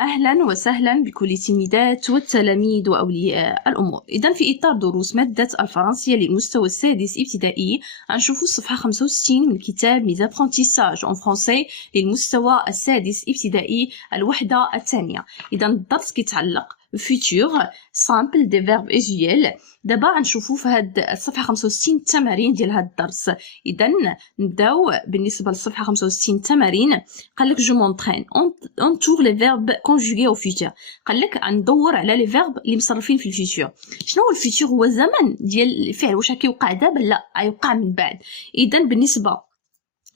أهلا وسهلا بكل التلميذات والتلاميذ وأولياء الأمور. إذن في إطار دروس مادة الفرنسية للمستوى السادس ابتدائي غنشوفوا الصفحة 65 من كتاب ميز ابرونتيساج اون فرونسي للمستوى السادس ابتدائي الوحدة الثانية. إذن الدرس كيتعلق futur simple des verbes usuels. دابا غنشوفوا في هاد الصفحة 65 التمارين ديال هاد الدرس. إذن نبداو بالنسبة للصفحة 65 التمارين. قالك جو مونطرين entoure les verbes conjugués au futur. قالك غندور على لي فيرب اللي مصرفين في الفيتور. شنو هو الفيتور؟ هو الزمن ديال الفعل، واش كيوقع دابا؟ لا، غيوقع من بعد. إذن بالنسبة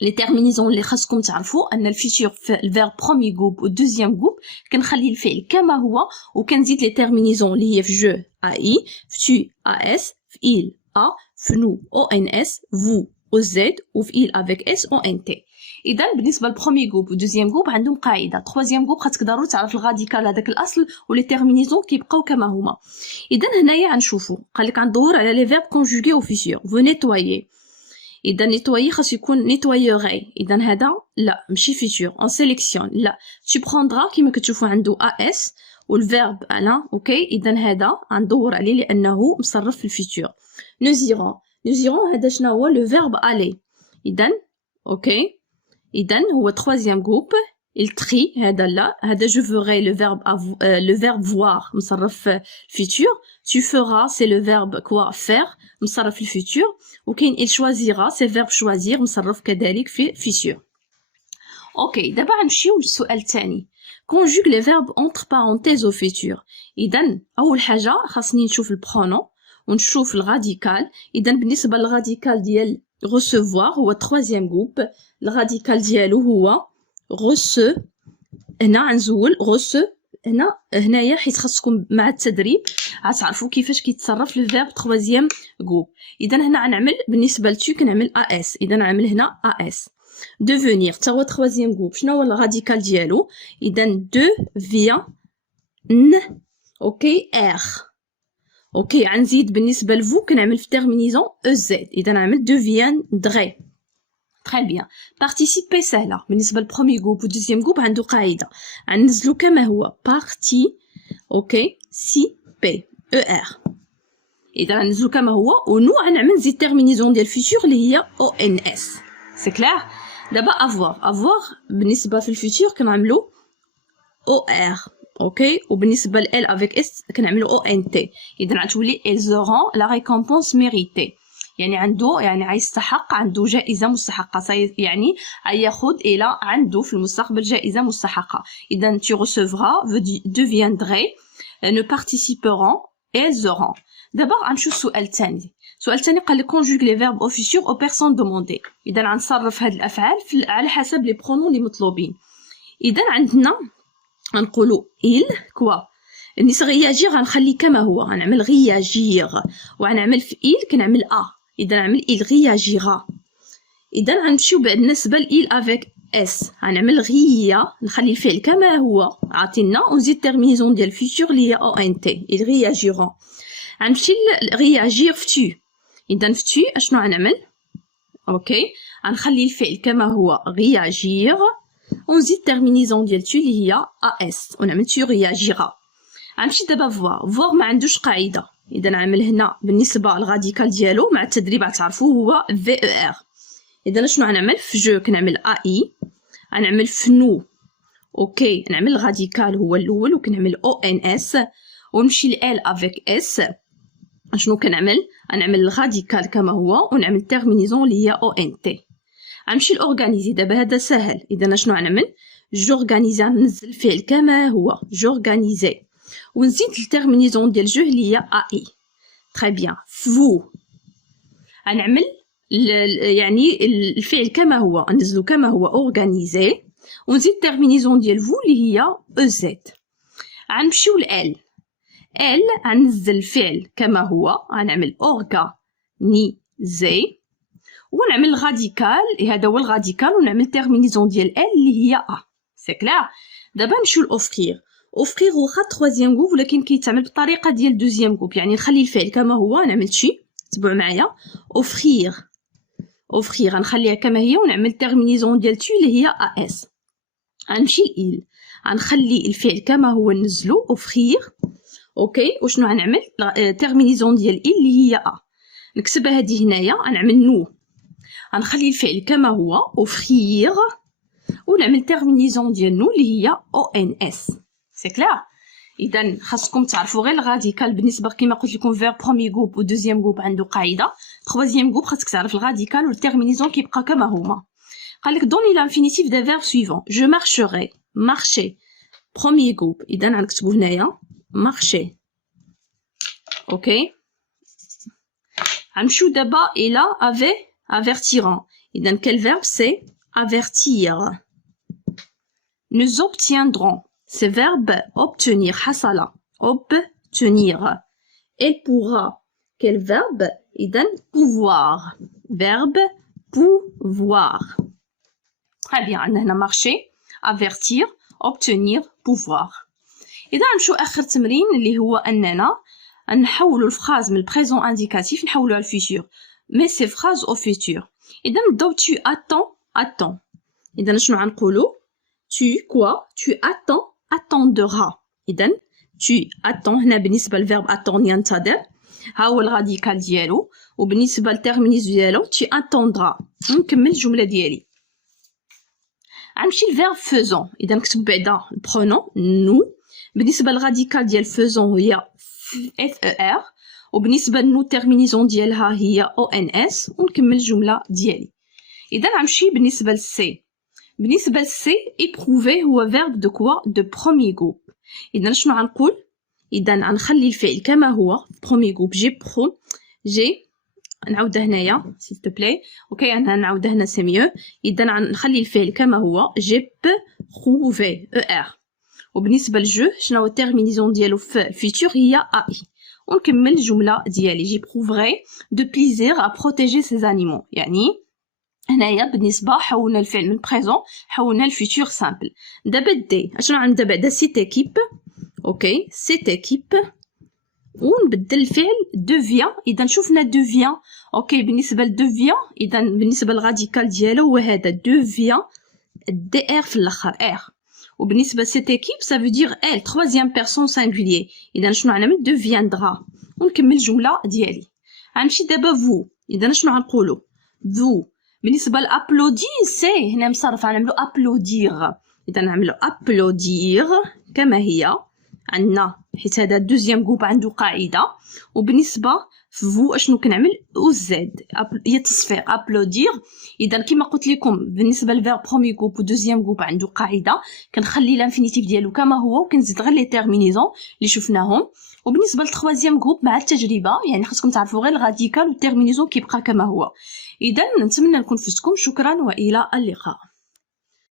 لي تيرمينيزون اللي خاصكم تعرفوا ان الفيتور في الفيرب بروميي جروب و دوزيام جروب كنخلي الفعل كما هو وكنزيد لي تيرمينيزون اللي هي في جو اي، في tu اس، في il a، في nous ons، vous oz وفي il avec s ont. اذا بالنسبه للبروميي جروب و دوزيام جروب عندهم قاعده، ترويزيام جروب خاصك ضروري تعرف الغاديكال هذاك الاصل ولي تيرمينيزون كيبقاو كما هما. اذا هنايا غنشوفوا قالك غندور على لي فيرب كونجوغي او فيتور. فو نيتوايي، إذا نيتوايي خاص يكون نيتوايوغي، إذا هذا لا ماشي فيتور. أون سيليكسيون لا، tu prendras كيما كتشوفوا عنده اس والفيرب انا. اوكي، إذا هذا غندور عليه لأنه مصرف في الفيتور. نوزيرون هذا شنو هو؟ لو فيرب الي. إذا اوكي، إذا هو troisième groupe. التري هذا لا، هذا جو ferai le verbe voir مصرف في الفيتور. tu feras c'est le verbe quoi faire مصرف في الفيتور. وكاين il choisira c'est verbe choisir مصرف كذلك في الفيتور. اوكي، دابا غنمشيو للسؤال الثاني. conjugue les verbes entre parenthèses au futur. اذا اول حاجه خاصني نشوف البرونون ونشوف الغاديكال. اذا بالنسبه للغاديكال ديال recevoir هو troisième groupe. الغاديكال ديالو هو reçu. هنا غنزول reçu هنايا حيت خاصكم مع التدريب غتعرفوا كيفاش كيتصرف الفيرب troisième groupe. اذا هنا غنعمل بالنسبه لتو كنعمل اس. اذا نعمل هنا اس. devenir حتى هو troisième groupe. شنو هو الغاديكال ديالو؟ اذا devient اوكي ار. اوكي، غنزيد بالنسبه لفو كنعمل في تيرمينيزون ez. اذا نعمل deviendrait. très bien. participer سهله. بالنسبه للبروميي جروب والدوزيام جروب عنده قاعده غننزلو كما هو parti. اوكي، سي بي او ار. اذا غننزلو كما هو ونو غنعمل زيد تيرمينيزون ديال الفيتور اللي هي او ان اس. سي كلير. دابا افوار بالنسبه في الفيتور كنعملو او ار. اوكي، وبالنسبه ل افيك اس كنعملو او ان تي. اذا غتولي ils auront la récompense méritée. يعني عنده، يعني غيستحق، عنده جائزه مستحقه. يعني غياخذ الى عنده في المستقبل جائزه مستحقه. اذا tu recevras deviendrait ne participeront et elles auront. دابا غنمشيو للسؤال الثاني. السؤال الثاني قال لك conjugue les verbes au futur aux personnes demandées. اذا غنصرف هاد الافعال على حسب لي برونون اللي مطلوبين. اذا عندنا غنقولوا il كوا نيس غياجير غنخلي كما هو، غنعمل غياجير وغنعمل في il كنعمل اذا نعمل il réagira. اذا غنمشيو بالنسبه ل il avec s غنعمل غيا نخلي الفعل كما هو عاطينا ونزيد تيرمينيزون ديال الفيتور اللي هي او ان تي. il réagiront. غنمشي réagir في tu. اذا في tu اشنو غنعمل؟ اوكي، غنخلي الفعل كما هو réagir ونزيد تيرمينيزون ديال tu اللي هي اس ونعمل tu réagira. غنمشي دابا voir ما عندوش قاعده. اذا نعمل هنا بالنسبه للغاديكال ديالو مع التدريب غتعرفوا هو في او ار. اذا شنو غنعمل؟ في جو كنعمل اي. غنعمل في نو اوكي نعمل الغاديكال هو الاول وكنعمل او ان اس ونمشي ل افيك اس. شنو كنعمل؟ غنعمل الغاديكال كما هو ونعمل تيرمينيزون اللي هي او ان تي. غنمشي لاورغانيزي. دابا هذا سهل. اذا شنو غنعمل؟ جورغانيزي ننزل الفعل كما هو جورغانيزي ونزيد التيرمينيزون ديال جو اللي هي اي. تري بيان. فو غنعمل يعني الفعل كما هو ننزلو كما هو اورغانيزي ونزيد التيرمينيزون ديال فو اللي هي او زد. غنمشيو ل ال غنزل الفعل كما هو غنعمل اورغانيزي ونعمل الغاديكال. هذا هو الغاديكال ونعمل تيرمينيزون ديال ال اللي هي سي كلير. دابا نمشيو لاوفرير. اوفرير واخا ترويزيام جروب ولكن كيتعمل بالطريقه ديال دوزيام جروب. يعني نخلي الفعل كما هو نعمل شي تبعوا معايا اوفرير. غنخليها كما هي ونعمل تيرمينيزون ديال تو اللي هي اس. غنمشي ل il. غنخلي الفعل كما هو ننزلو اوفخير. اوكي وشنو غنعمل تيرمينيزون ديال اي اللي هي ا نكتبها هذه هنايا غنعمل نو غنخلي الفعل كما هو اوفخير ونعمل تيرمينيزون ديال نو اللي هي او ان اس. سي كلير. اذا خاصكم تعرفوا غير الغاديكال بالنسبه كما قلت لكم فير بروميي جروب و دوزيام جروب عنده قاعده troisième groupe خاصك تعرف الغاديكال والتيرمينيزون كيبقى كما هما. قال لك دوني لانفينيتيف دي فيرب سويفون جو مارشيري مارشي بروميي جروب اذا غنكتبوا هنايا مارشي. اوكي غنمشيو دابا الى افي avertiront. اذا quel verbe c'est avertir. nous obtiendrons ce verbe obtenir حصل obtenir. elle pourra quel verbe إذن pouvoir verbe pouvoir. très bien عندنا هنا marcher avertir obtenir pouvoir. إذا غنمشيو آخر تمرين اللي هو أننا نحولوا الفراز من البريزون انديكاتيف نحولوها للفيتور مي سي فراز او فيتور. إذا نبداو tu attends. إذا شنو غنقولوا tu quoi tu attendras. إذا tu attends هنا بالنسبة للفيرب attendre ينتظر ها هو الغاديكال ديالو وبالنسبة للتيرمينيز ديالو tu attendras. نكمل الجملة ديالي غنمشي للفيرب faisons. إذا نكتب بعدا البرونون nous بالنسبة للغاديكال ديال faisons هي FER وبالنسبة لنو تيرمينيزون ديالها هي ONS ونكمل الجملة ديالي. إذا غنمشي بالنسبة للسي. بالنسبة للسي إبروفي هو فيرب دو كوا دو بروميي جروب. إذا شنو غنقول إذا غنخلي الفعل كما هو بروميي جروب جي نعاودها هنايا سيل تو بلاي. اوكي انا نعاودها هنا سي ميو. اذا غنخلي الفعل كما هو جي بروفي ER وبالنسبة لجو شنو هو التيرمينيزون ديالو في فيتور هي اي ونكمل الجملة ديالي جي بروفري دو بليزير ا بروتيجي سي زانيمو. يعني هنايا بالنسبة حولنا الفعل من بريزون حولنا الفيتور سامبل. دابا دي اشنو عندنا بعدا سيت ايكيب. اوكي سيت ايكيب ونبدل الفعل دوفيان. اذا شفنا دوفيان. اوكي بالنسبة لدوفيان اذا بالنسبة للغاديكال ديالو هو هذا دوفيان دي ار في الاخر ار وبالنسبة لسيت ايكيب ça veut dire elle troisième personne singulier. إذا شنو غنعمل deviendra ونكمل الجملة ديالي. غنمشي دابا vous. إذا شنو غنقولوا vous بالنسبة لابلودي سي هنا مصرف غنعملو ابلودير. إذا نعملو ابلودير كما هي عندنا حيت هذا دوزيام جروب عنده قاعدة وبالنسبة فو اشنو كنعمل او زد هي تصفيق ابلودير. اذا كما قلت لكم بالنسبه للفيرب بروميي جروب و دوزيام جروب عنده قاعده كنخلي لانفينيتيف ديالو كما هو وكنزيد غير لي تيرمينيزون اللي شفناهم. وبالنسبه للتروازيام جروب مع التجربه يعني خاصكم تعرفوا غير الغاديكال والتيرمينيزون كيبقى كما هو. اذا نتمنى نكون فزتكم. شكرا والى اللقاء.